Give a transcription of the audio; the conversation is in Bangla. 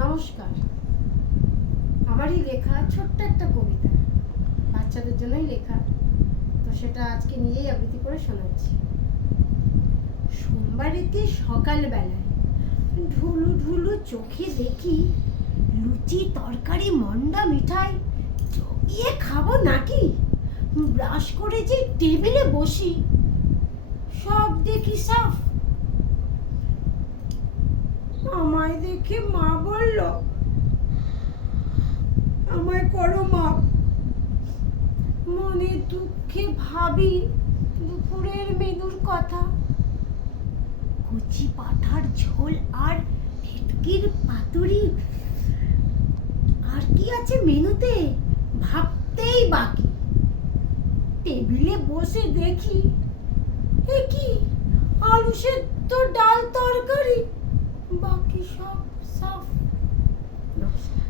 নমস্কার। আমারই লেখা ছোট্ট একটা কবিতা, বাচ্চাদের জন্যই লেখা, তো সেটা আজকে নিজেই আবৃত্তি করে শোনাচ্ছি। সোমবারেতে সকালবেলায় ঢুলু ঢুলু চোখে দেখি লুচি তরকারি মন্ডা মিঠাই জমিয়ে খাবো নাকি। ব্রাশ করে যে টেবিলে বসি সব দেখি সাফ। আমায় দেখে মা বলল, আমায় করো মা। মনে দুঃখে ভাবি দুপুরের মেনুর কথা। কচি পাঠার ঝোল আর ভেটকির পাতুরি, আর কি আছে মেনুতে ভাবতেই বাকি। টেবিলে বসে দেখি এ কি আলু সেদ্ধ ডাল তরকারি, বাকি সব সাফ। নমস্কার।